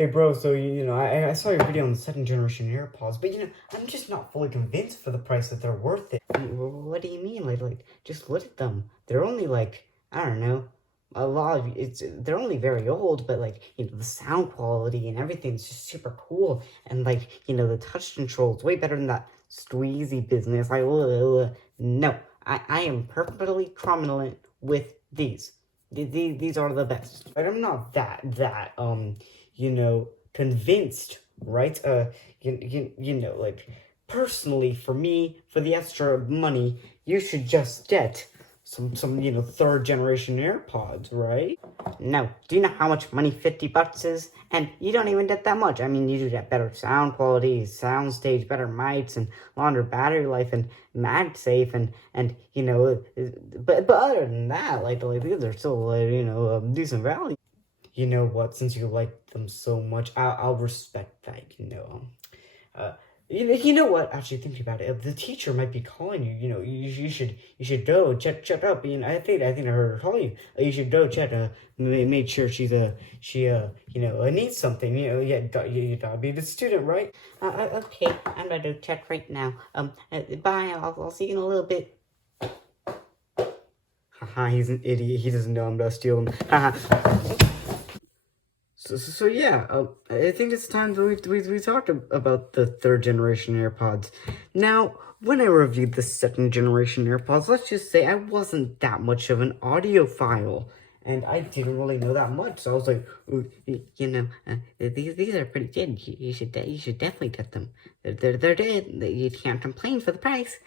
Hey bro, so I saw your video on the second generation AirPods, but I'm just not fully convinced for the price that they're worth it. What do you mean? Like just look at them. They're only like, I don't know, they're only very old, but the sound quality and everything's just super cool. And the touch control is way better than that squeezy business. No, I am perfectly prominent with these. These are the best. But I'm not that convinced, right? Personally, for me, for the extra money, you should just get some third generation AirPods, right? No. Do you know how much money $50 is? And you don't even get that much. I mean, you do get better sound quality, soundstage, better mics, and longer battery life, and MagSafe, but other than that, these are still, decent value. You know what? Since you like them so much, I'll respect that. Uh, you know what? Actually, thinking about it, the teacher might be calling you. You should go check up. I think I heard her call you. You should go check. Make sure she needs something. You gotta be the student, right? Okay, I'm gonna check right now. Bye. I'll see you in a little bit. Haha, he's an idiot. He doesn't know I'm gonna steal him. Haha. So yeah, I think it's time that we talked about the third generation AirPods. Now, when I reviewed the second generation AirPods, let's just say I wasn't that much of an audiophile, and I didn't really know that much. So I was like, these are pretty good. You should definitely get them. They're good. You can't complain for the price.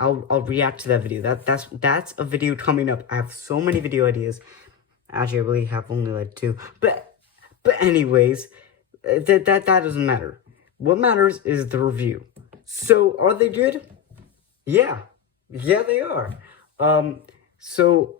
I'll react to that video. That's a video coming up. I have so many video ideas. Actually, I really have only like 2, But anyways, that doesn't matter. What matters is the review. So, are they good? Yeah, they are. So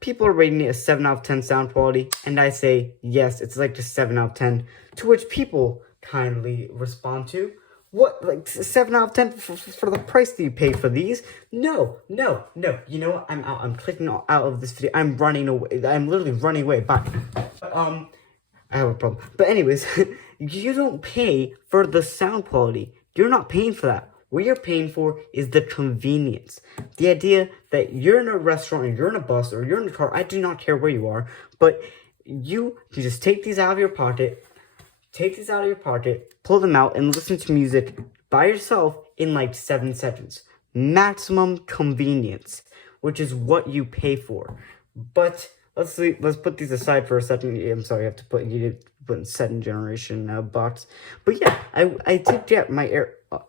people are rating it a 7 out of 10 sound quality, and I say yes, it's like a 7 out of 10. To which people kindly respond to, what, like 7 out of 10 for the price that you pay for these? No. You know what? I'm out. I'm clicking out of this video. I'm running away. I'm literally running away. Bye. I have a problem. But anyways, you don't pay for the sound quality. You're not paying for that. What you're paying for is the convenience. The idea that you're in a restaurant, or you're in a bus, or you're in a car, I do not care where you are, but you can just take these out of your pocket, pull them out, and listen to music by yourself in like 7 seconds. Maximum convenience, which is what you pay for. But let's put these aside for a second. I'm sorry, I have to put in second generation box. But yeah, I did get my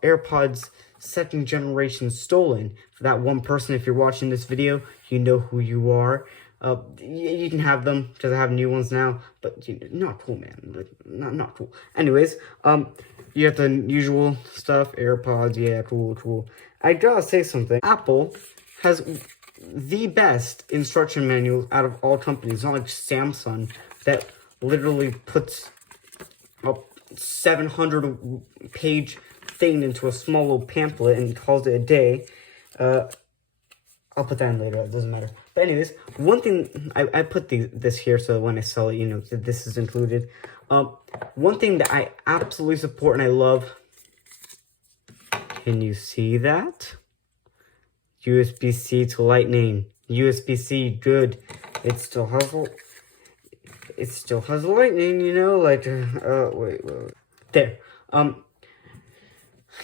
AirPods second generation stolen for that one person. If you're watching this video, you know who you are. You can have them because I have new ones now, but not cool, man. Like, not cool. Anyways, you have the usual stuff, AirPods. Yeah, cool. I gotta say something. Apple has the best instruction manuals out of all companies, not like Samsung that literally puts a 700-page thing into a small little pamphlet and calls it a day. I'll put that in later, it doesn't matter. But anyways, one thing, I put this here so that when I sell it, that this is included. One thing that I absolutely support and I love, can you see that? USB-C to Lightning. USB-C, good. It still has Lightning, wait. There.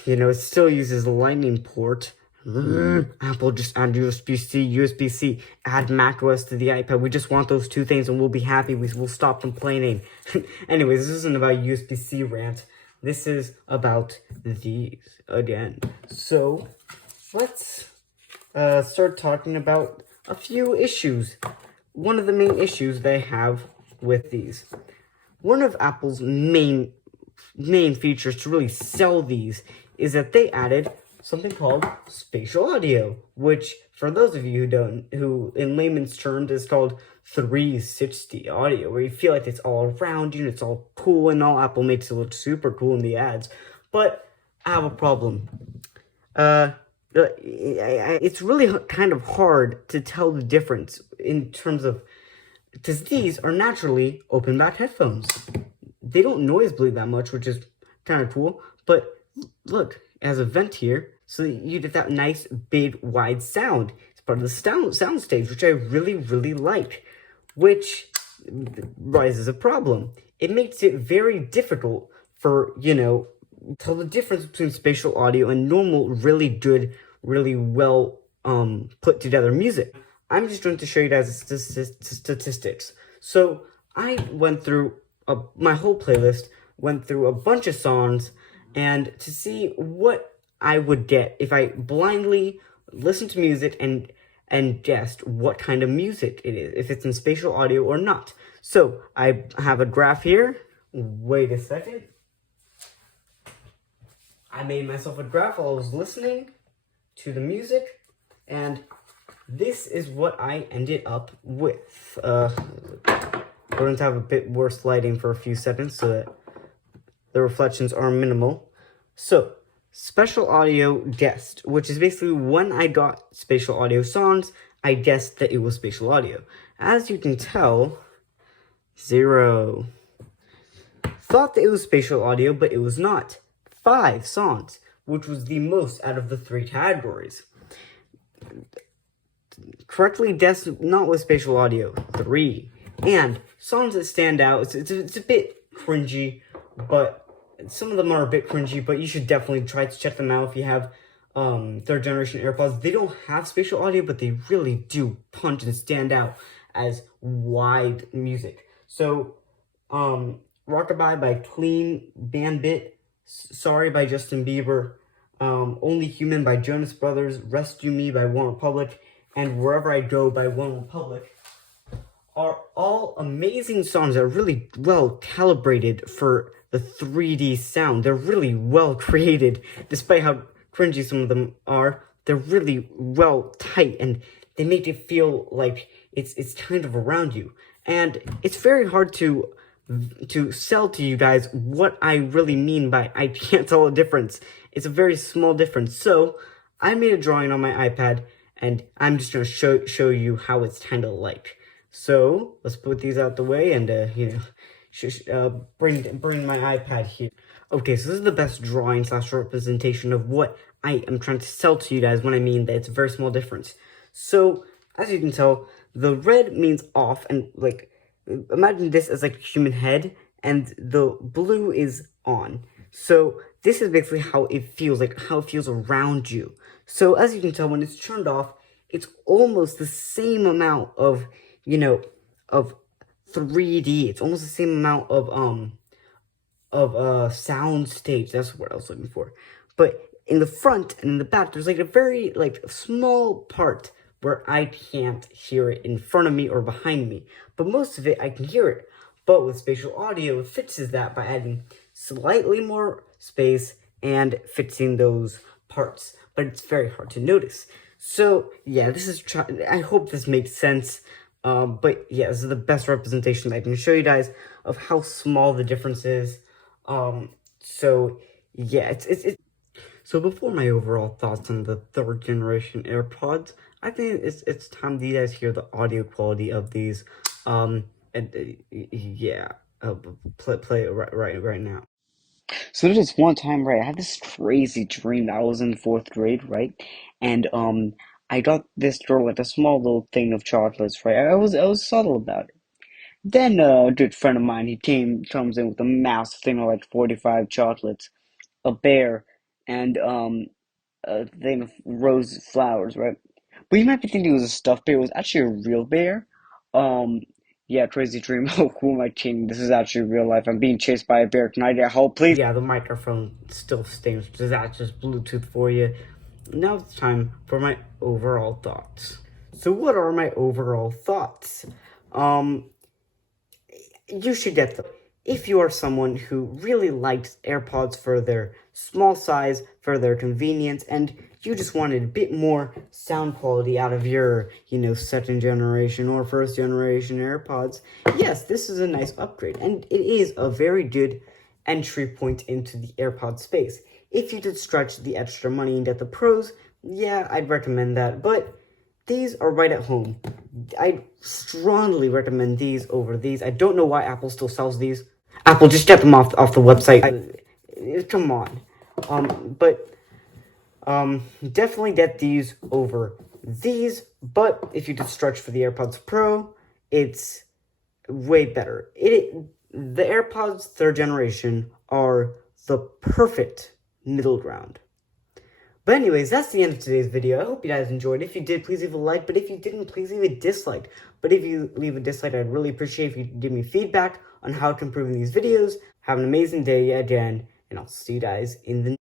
It still uses the Lightning port. Apple just add USB-C, add macOS to the iPad. We just want those 2 things and we'll be happy. We'll stop complaining. Anyways, this isn't about USB-C rant. This is about these again. So, let's start talking about a few issues. One of the main issues they have with these. One of Apple's main features to really sell these is that they added something called spatial audio, which for those of you who in layman's terms is called 360 audio, where you feel like it's all around you and it's all cool and all. Apple makes it look super cool in the ads, but I have a problem. It's really kind of hard to tell the difference in terms of, because these are naturally open back headphones. they don't noise bleed that much, which is kind of cool. But look, it has a vent here, so you get that nice, big, wide sound. It's part of the sound stage, which I really, really like, which raises a problem. It makes it very difficult for, tell the difference between spatial audio and normal, really good, really well put together music. I'm just going to show you guys statistics. So I went through my whole playlist, went through a bunch of songs, and to see what I would get if I blindly listened to music and guessed what kind of music it is, if it's in spatial audio or not. So I have a graph here. Wait a second. I made myself a graph while I was listening to the music, and this is what I ended up with. We're going to have a bit worse lighting for a few seconds so that the reflections are minimal. So, special audio guessed, which is basically when I got spatial audio songs, I guessed that it was spatial audio. As you can tell, 0. Thought that it was spatial audio, but it was not. 5 songs, which was the most out of the 3 categories. Correctly guessed not with spatial audio, 3. And songs that stand out, it's a bit cringy, but some of them are a bit cringy, but you should definitely try to check them out if you have 3rd generation AirPods. They don't have spatial audio, but they really do punch and stand out as wide music. So, Rockabye by Clean Bandit, Sorry by Justin Bieber, Only Human by Jonas Brothers, Rescue Me by One Republic, and Wherever I Go by One Republic are all amazing songs that are really well calibrated for the 3D sound. They're really well created, despite how cringy some of them are. They're really well tight, and they make it feel like it's kind of around you. And it's very hard to sell to you guys what I really mean by I can't tell a difference. It's a very small difference. So I made a drawing on my iPad, and I'm just going to show you how it's kind of like. So let's put these out the way and bring my iPad here. Okay, so this is the best drawing / representation of what I am trying to sell to you guys when I mean that it's a very small difference. So as you can tell, the red means off, and like imagine this as like a human head, and the blue is on. So this is basically how it feels, like how it feels around you. So as you can tell, when it's turned off, it's almost the same amount of, of 3D. It's almost the same amount of sound stage. That's what I was looking for. But in the front and in the back, there's like a very small part where I can't hear it in front of me or behind me. But most of it, I can hear it. But with spatial audio, it fixes that by adding slightly more space and fixing those parts. But it's very hard to notice. So, yeah, I hope this makes sense. But, yeah, this is the best representation I can show you guys of how small the difference is. So, yeah, So before my overall thoughts on the 3rd generation AirPods, I think it's time that you guys hear the audio quality of these. Yeah, play it right now. So there's this one time, right, I had this crazy dream that I was in 4th grade, right, and I got this girl like a small little thing of chocolates, right. I was subtle about it. Then a good friend of mine, he comes in with a massive thing of like 45 chocolates, a bear, and a thing of rose flowers, right? But you might be thinking it was a stuffed bear. It was actually a real bear. Yeah, crazy dream. Oh, cool, my king. This is actually real life. I'm being chased by a bear. Can I get help, please? Yeah, the microphone still stinks. That's just Bluetooth for you. Now it's time for my overall thoughts. So what are my overall thoughts? You should get them. If you are someone who really likes AirPods for their small size, for their convenience, and you just wanted a bit more sound quality out of your, 2nd generation or 1st generation AirPods, yes, this is a nice upgrade, and it is a very good entry point into the AirPod space. If you did stretch the extra money and get the Pros, yeah, I'd recommend that, but these are right at home. I strongly recommend these over these. I don't know why Apple still sells these. Apple, just get them off the website. Come on. Definitely get these over these. But if you just stretch for the AirPods Pro, it's way better. The AirPods 3rd generation are the perfect middle ground. But anyways, that's the end of today's video. I hope you guys enjoyed. If you did, please leave a like. But if you didn't, please leave a dislike. But if you leave a dislike, I'd really appreciate if you give me feedback on how to improve in these videos. Have an amazing day again, and I'll see you guys in the